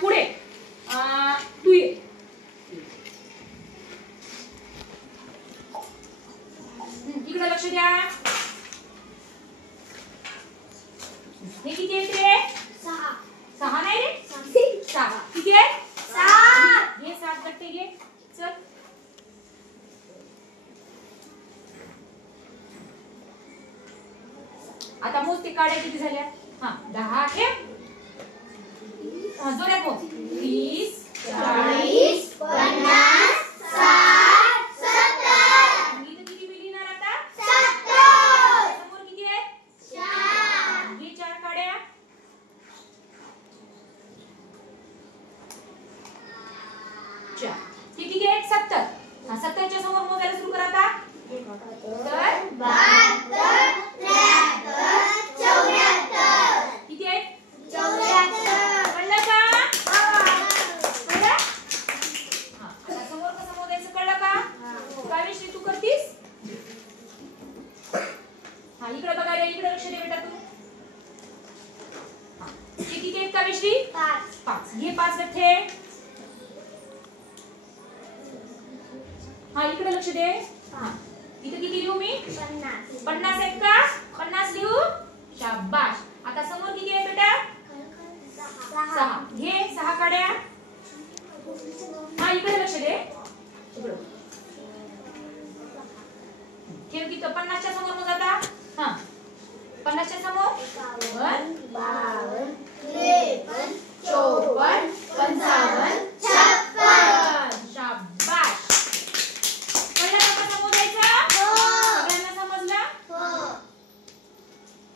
पुढे तू ये. इकडे लक्ष द्या. हे किती आहेत रे? 6. 6 नाही रे, 6. किती आहे? 7. हे 7 गट्टे घे. चल. आता मोज ते काड्या किती झाल्या? 10 ठेव. जोरात मोज. 30, 40, 50, 60, 70. इथं किती मिळणार आता? 70. समोर किती आहे? 4. हे 4 काड्या. ते किती आहे? 70. 70 च्या समोर मोजायला सुरू कर आता. तर 72, 73, 74. किती आहे? 74. कळलं का? कळलं? आता समोर कसं मोजायचं कळलं का? काव्यश्री तू करतीस? इकडे बघा रे, इकडे लक्ष दे बेटा तू. हे किती आहेत काव्यश्री? 5. घे 5 गठ्ठे. इकडे लक्ष दे. इथे किती लिहू मी? 50 आहेत का? 50 लिहू. शाबाश. आता समोर किती आहे बेटा? 6. घे 6 काड्या. इकडे लक्ष दे. ठेव तिथं. 50 च्या समोर मग आता 50 च्या समोर 51, 52, 53, 54, 55,